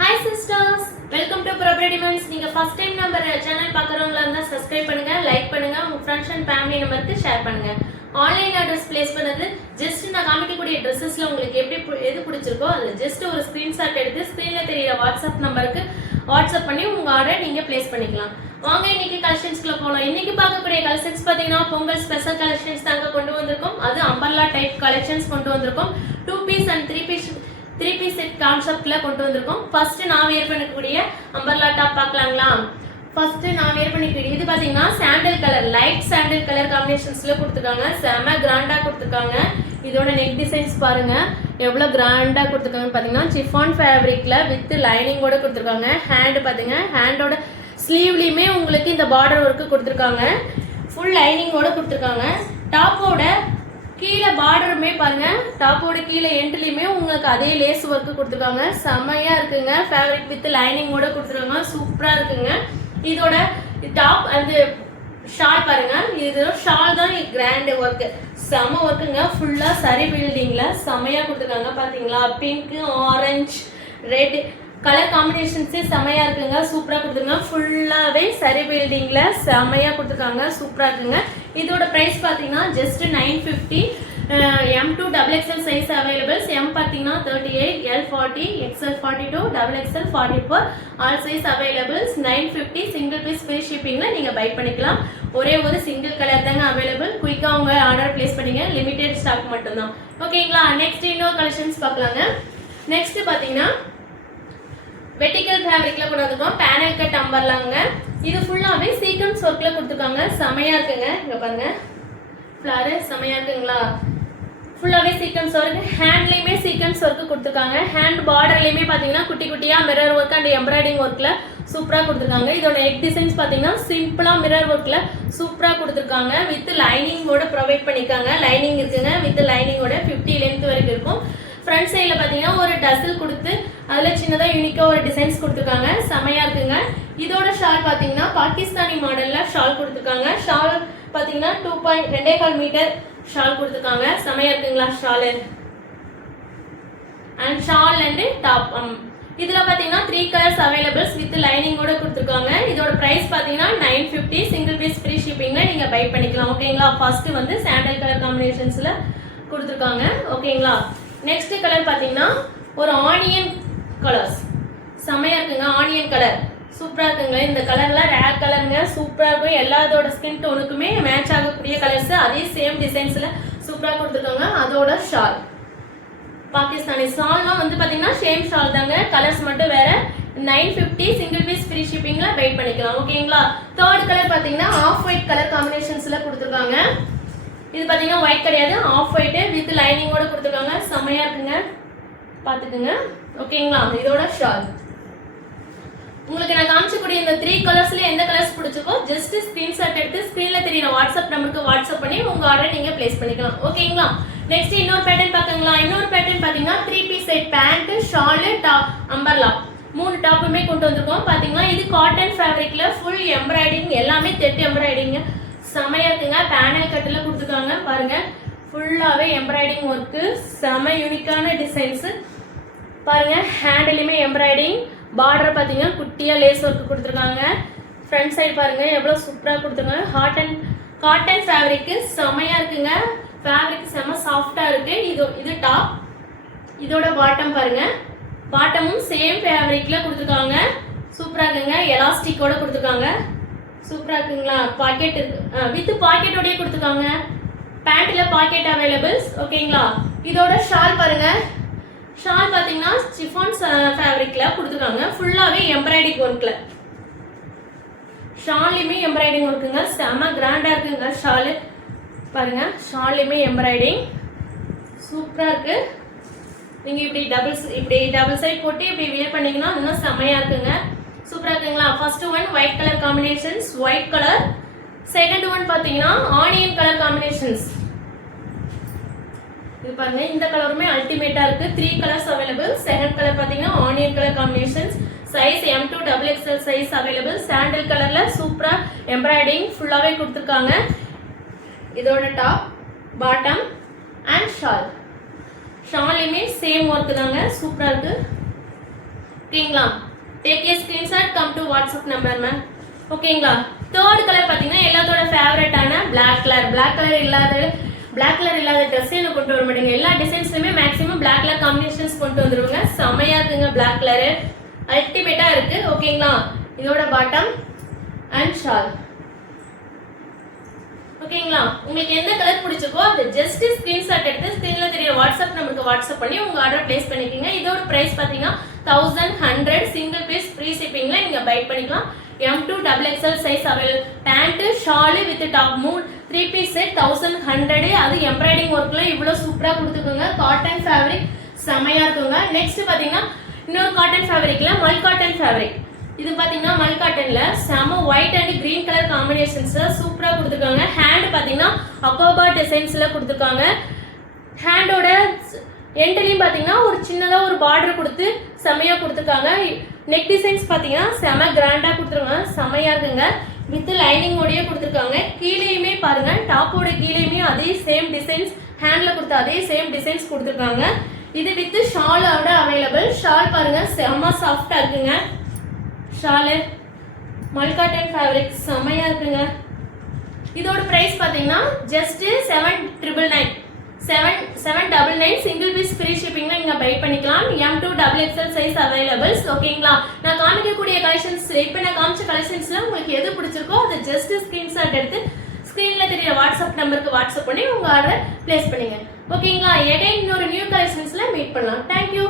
Hi sisters, welcome to Property Months. நீங்க first time நம்ம channel பார்க்கறவங்களா இருந்தா subscribe பண்ணுங்க, like பண்ணுங்க, உங்க friends and family நம்பருக்கு ஷேர் பண்ணுங்க. ஆன்லைன் ஆர்டர்ஸ் பிளேஸ் பண்ணது ஜஸ்ட் நான் காமிக்கக்கூடிய ட்ரெஸ்ஸஸ்ல உங்களுக்கு எப்படி எது பிடிச்சிருக்கோ அது ஜஸ்ட் ஒரு ஸ்கிரீன்ஷாட் எடுத்து ஸ்கிரீன்ல தெரியுற வாட்ஸ்அப் நம்பருக்கு வாட்ஸ்அப் பண்ணி உங்க ஆர்டர் நீங்க பிளேஸ் பண்ணிக்கலாம். வாங்க இன்னைக்கு கலெக்ஷன்ஸ்க்குள்ள போலாம். இன்னைக்கு பார்க்கக்கூடிய கலெக்ஷன்ஸ் பாத்தீங்கன்னா பொங்கல் ஸ்பெஷல் கலெக்ஷன்ஸ் தாங்க கொண்டு வந்திருக்கோம். அது அம்பர்லா டைப் கலெக்ஷன்ஸ் கொண்டு வந்திருக்கோம். 2 பீஸ் and 3 பீஸ் செட் கான்செப்ட்ல கொண்டு வந்திருக்கோம். ஃபர்ஸ்ட் நான் வேர் பண்ணக்கூடிய அம்பர்லா டாப் பார்க்கலாங்களா? ஃபர்ஸ்ட் நான் வேர் பண்ணிக்கூடிய இது பாத்தீங்கன்னா sandal colour, light sandal colour காம்பினேஷன்ஸ்ல கொடுத்துருக்காங்க. செம கிராண்டா கொடுத்துருக்காங்க. இதோட நெக் டிசைன்ஸ் பாருங்க எவ்வளவு கிராண்டா கொடுத்துருக்காங்கன்னு பாத்தீங்கன்னா சிஃபான் ஃபேப்ரிக்ல வித் லைனிங்கோட கொடுத்துருக்காங்க. ஹேண்ட் பாத்தீங்க, ஹேண்டோட ஸ்லீவ்லயுமே உங்களுக்கு இந்த பார்டர் ஒர்க் கொடுத்துருக்காங்க. ஃபுல் லைனிங்கோட கொடுத்துருக்காங்க. டாப்போட கீழே பார்டருமே பாருங்க, டாப்போட கீழே எண்ட்லயுமே உங்களுக்கு அதே லேஸ் ஒர்க் கொடுத்துருக்காங்க. செமையா இருக்குங்க. ஃபேப்ரிக் வித் லைனிங்கோட கொடுத்துருக்காங்க. சூப்பரா இருக்குங்க. இதோட டாப் அந்த ஷால் பாருங்க, இது ஷால் தான் கிராண்ட் ஒர்க், செம ஒர்க்குங்க. ஃபுல்லா சரி பில்டிங்ல செமையா கொடுத்துருக்காங்க. பாத்தீங்களா, பிங்க், ஆரஞ்சு, ரெட் கலர் காம்பினேஷன்ஸே செமையா இருக்குங்க. சூப்பரா கொடுத்துருங்க. ஃபுல்லாவே சரி பில்டிங்ல செமையா கொடுத்துருக்காங்க. சூப்பரா இருக்குங்க. இதோட பிரைஸ் பாத்தீங்கன்னா just 950. M2 XXL size availables. M பாத்தீங்கன்னா 38, L 40, XL 42, XXL 44 all size availables. 950 single piece free ஷிப்பிங்ல நீங்க பை பண்ணிக்கலாம். ஒரே ஒரு சிங்கிள் கலர் தாங்க அவைலபிள். குயிக்கா உங்க ஆர்டர் பிளேஸ் பண்ணீங்க. லிமிடெட் ஸ்டாக் மட்டும் தான். ஓகேங்களா? நெக்ஸ்ட் இன்னொரு கலெக்ஷன்ஸ் பார்க்கலாங்க. நெக்ஸ்ட் பாத்தீங்கன்னா வெர்டிகல் ஃபேப்ரிக்ல கொண்டு வந்திருக்கோம். பேனல் கட் அம்பர்லாங்க. இது ஃபுல்லாவே சீக்வென்ஸ் ஒர்க்ல கொடுத்துருக்காங்க. செமையா இருக்குங்க. இங்க பாருங்க, ஃப்ளவர் செமையா இருக்குங்களா? ஃபுல்லாவே சீக்வென்ஸ் ஒர்க். ஹேண்ட்லயுமே சீக்வென்ஸ் ஒர்க் கொடுத்துருக்காங்க. ஹேண்ட் பார்டர்லயுமே பாத்தீங்கன்னா குட்டி குட்டியா மிரர் ஒர்க் அண்ட் எம்ப்ராய்டிங் ஒர்க்ல சூப்பரா கொடுத்துருக்காங்க. இதோட நெக் டிசைன்ஸ் பாத்தீங்கன்னா சிம்பிளா மிரர் ஒர்க்ல சூப்பரா கொடுத்துருக்காங்க. வித் லைனிங்கோட ப்ரொவைட் பண்ணிருக்காங்க. லைனிங் இருக்குங்க. வித் லைனிங்கோட 50 லென்த் வரைக்கும் இருக்கும். ஃப்ரண்ட் சைடில் பார்த்தீங்கன்னா ஒரு டசில் கொடுத்து அதில் சின்னதாக யூனிக்காக ஒரு டிசைன்ஸ் கொடுத்துருக்காங்க. செமையாக இருக்குங்க. இதோட ஷால் பார்த்தீங்கன்னா பாகிஸ்தானி மாடலில் ஷால் கொடுத்துருக்காங்க. ஷால் பார்த்தீங்கன்னா 2.5 மீட்டர் ஷால் கொடுத்துருக்காங்க. செமையாக இருக்குங்களா shawl? And shawl and top. இதில் பார்த்தீங்கன்னா 3 கலர்ஸ் அவைலபிள்ஸ் வித் லைனிங்கோட கொடுத்துருக்காங்க. இதோட ப்ரைஸ் பார்த்தீங்கன்னா 950 சிங்கிள் பீஸ் ஃப்ரீ ஷிப்பிங்கில் நீங்கள் பை பண்ணிக்கலாம். ஓகேங்களா? ஃபர்ஸ்ட் வந்து சாண்டல் கலர் காம்பினேஷன்ஸில் கொடுத்துருக்காங்க. ஓகேங்களா? நெக்ஸ்ட் கலர் பாத்தீங்கன்னா ஒரு ஆனியன் கலர்ஸ். செமையா இருக்குங்க. ஆனியன் கலர் சூப்பரா இருக்குங்க. இந்த கலர்ல ரேர் கலருங்க. சூப்பரா இருக்கும். எல்லாத்தோட ஸ்கின் டோனுக்குமே மேட்ச் ஆகக்கூடிய கலர்ஸ். அதே சேம் டிசைன்ஸ்ல சூப்பரா கொடுத்துருக்காங்க. அதோட ஷால் பாகிஸ்தானி ஷால்லாம் வந்து பாத்தீங்கன்னா சேம் ஷால் தாங்க, கலர்ஸ் மட்டும் வேற. 950 சிங்கிள் பீஸ் ஃப்ரீ ஷிப்பிங்ல பை பண்ணிக்கலாம். ஓகேங்களா? தேர்ட் கலர் பாத்தீங்கன்னா ஆஃப் ஒயிட் கலர் காம்பினேஷன்ஸ்ல கொடுத்துருக்காங்க. இது பாத்தீங்கன்னா ஒயிட் கிடையாது, ஆஃப் ஒயிட் வித் லைனிங்கோட கொடுத்துருக்காங்க. செமையா இருக்குங்க. பாத்துக்குங்க. ஓகேங்களா? இதோட ஷால் உங்களுக்கு நான் காமிச்சக்கூடிய இந்த 3 கலர்ஸ்ல எந்த கலர்ஸ் பிடிச்சிருக்கோ ஜஸ்ட் ஸ்கிரீன்ஷாட் எடுத்து ஸ்கிரீன்ல தெரியுற வாட்ஸ்அப் நம்பருக்கு வாட்ஸ்அப் பண்ணி உங்க ஆர்டர் நீங்க பிளேஸ் பண்ணிக்கலாம். ஓகேங்களா? நெக்ஸ்ட் இன்னொரு பேட்டர்ன் பார்க்கங்களா? இன்னொரு பேட்டர்ன் பாத்தீங்கன்னா 3 piece set pant, shawl, top, umbrella 3 டாப்புமே கொண்டு வந்திருக்கோம். பாத்தீங்கன்னா இது காட்டன் ஃபேப்ரிக்ல ஃபுல் எம்ப்ராய்டிங், எல்லாமே தெட்டு எம்ப்ராய்டிங். செமையா இருக்குங்க. பேனல் கட்டுல கொடுத்துருக்காங்க பாருங்க. ஃபுல்லாவே எம்ப்ராய்டிங் ஒர்க்கு, செம யூனிக்கான டிசைன்ஸ் பாருங்க. ஹேண்ட்லயுமே எம்ப்ராய்டிங், பார்டர் பாத்தீங்கன்னா குட்டியா லேஸ் ஒர்க் கொடுத்துருக்காங்க. ஃப்ரண்ட் சைடு பாருங்க எவ்வளவு சூப்பரா கொடுத்துருக்காங்க. காட்டன் ஃபேப்ரிக் செமையா இருக்குங்க. ஃபேப்ரிக் செம சாஃப்டா இருக்கு. இது டாப். இதோட பாட்டம் பாருங்க. பாட்டமும் சேம் ஃபேப்ரிக்ல கொடுத்துருக்காங்க. சூப்பரா இருக்குங்க. எலாஸ்டிக்கோட கொடுத்துருக்காங்க. சூப்பரா இருக்குங்களா? பாக்கெட் இருக்கு, வித் பாக்கெட்டோடய கொடுத்துருக்காங்க. பேண்ட்ல பாக்கெட் அவைலபிள்ஸ். ஓகேங்களா? இதோட ஷால் பாருங்க. ஷால் பாத்தீங்கன்னா சிஃபான் ஃபேப்ரிக்ல கொடுத்துருக்காங்க. ஃபுல்லாவே எம்ப்ராய்டிங் ஒர்க்ல. ஷால்லையுமே எம்ப்ராய்டிங் ஒர்க்குங்க. செம கிராண்டா இருக்குங்க ஷால் பாருங்க. ஷால்லையுமே எம்ப்ராய்டிங் சூப்பரா இருக்கு. நீங்க இப்படி டபுள் சைட் போட்டு இப்படி வியர் பண்ணீங்கன்னா இன்னும் செமையா இருக்குங்க. சூப்பரா இருக்குங்களா? First one white colour combinations, white colour. Second one பாத்தீங்கன்னா ஆனியன் கலர் காம்பினேஷன்ஸ். இது பாருங்க, இந்த கலருமே அல்டிமேட்டா இருக்கு. 3 கலர்ஸ் அவைலபிள். செகண்ட் கலர் பாத்தீங்கன்னா onion colour combinations. Size M2 XXL size available. Sandal கலர்ல சூப்பரா எம்ப்ராய்டிங் ஃபுல்லாவே கொடுத்துருக்காங்க. இதோட டாப், பாட்டம் அண்ட் ஷால். ஷாலையுமே சேம் ஒர்க் தாங்க. சூப்பரா இருக்கு. ஓகேங்களா? Take a screenshot, come to WhatsApp number ma'am. ஓகேங்களா? தேர்ட் கலர் பார்த்தீங்கன்னா எல்லாத்தோட ஃபேவரட்டான பிளாக் கலர். பிளாக் கலர் இல்லாத ட்ரெஸ் எனக்கு கொண்டு வர மாட்டேங்க. எல்லா டிசைன்ஸ்லையுமே மேக்ஸிமம் பிளாக் கலர் காம்பினேஷன்ஸ் கொண்டு வந்துருவாங்க. செமையா இருக்குங்க பிளாக் கலரு, அல்டிமேட்டா இருக்கு. ஓகேங்களா? இதோட பாட்டம் அண்ட் ஷால். ஓகேங்களா? உங்களுக்கு எந்த கலர் பிடிச்சிருக்கோ அது ஜஸ்ட் ஸ்கிரீன்ஷாட் எடுத்து ஸ்கிரீன்ல தெரிய வாட்ஸ்அப் நம்பருக்கு வாட்ஸ்அப் பண்ணி உங்க ஆர்டர் பிளேஸ் பண்ணிக்கோங்க. இதோட பிரைஸ் பாத்தீங்கன்னா 1100, சிங்கிள் பீஸ் ஃப்ரீ ஷிப்பிங்ல நீங்க பை பண்ணிக்கலாம். M2 XXL size available. Pant shawl with top 3 piece set 1100. அது எம்ப்ராய்டிங் ஒர்க்ல இவ்வளவு சூப்பரா கொடுத்துருக்காங்க. காட்டன் ஃபேப்ரிக் செமையா இருக்குங்க. நெக்ஸ்ட் பாத்தீங்கன்னா இன்னொரு காட்டன் ஃபேப்ரிக்ல மல் காட்டன் ஃபேப்ரிக். இது பாத்தீங்கன்னா மல் காட்டன்ல செம ஒயிட் அண்ட் கிரீன் கலர் காம்பினேஷன்ஸ்ல சூப்பரா கொடுத்துருக்காங்க. ஹேண்ட் பாத்தீங்கன்னா அக்கோபா டிசைன்ஸ்ல கொடுத்துருக்காங்க. ஹேண்டோட எண்ட்லயும் பாத்தீங்கன்னா ஒரு சின்னதா ஒரு பார்டர் கொடுத்து செமையா கொடுத்துருக்காங்க. நெக் டிசைன்ஸ் பாத்தீங்கன்னா செம கிராண்டா கொடுத்துருக்காங்க. செமையா இருக்குங்க. வித் லைனிங் ஓடயே கொடுத்துருக்காங்க. கீழேயுமே பாருங்க, டாப்போட கீழேயுமே அதே சேம் டிசைன்ஸ், ஹேண்ட்ல கொடுத்த அதே சேம் டிசைன்ஸ் கொடுத்துருக்காங்க. இது வித் ஷாலோட அவைலபிள். ஷால் பாருங்க செம சாஃப்டா இருக்குங்க. ஷாலு மல் காட்டன் ஃபேப்ரிக் செமையா இருக்குங்க. இதோட பிரைஸ் பாத்தீங்கன்னா ஜஸ்ட் 799 சிங்கிள் பீஸ் ஃப்ரீ ஷிப்பிங்ல நீங்க பை பண்ணிக்கலாம். M2 XXL size அவைலபிள்ஸ். ஓகேங்களா? நான் காமிக்கக்கூடிய கலெக்ஷன்ஸ், இப்போ நான் காமிச்ச கலெக்ஷன்ஸ்ல உங்களுக்கு எது பிடிச்சிருக்கோ அதை ஜஸ்ட் ஸ்கிரீன்ஷாட் எடுத்து ஸ்கிரீன்ல தெரிய வாட்ஸ்அப் நம்பருக்கு வாட்ஸ்அப் பண்ணி உங்க ஆர்டர் பிளேஸ் பண்ணுங்க. ஓகேங்களா? எகைன் இன்னொரு நியூ கலெக்ஷன்ஸ்ல மீட் பண்ணலாம். தேங்க்யூ.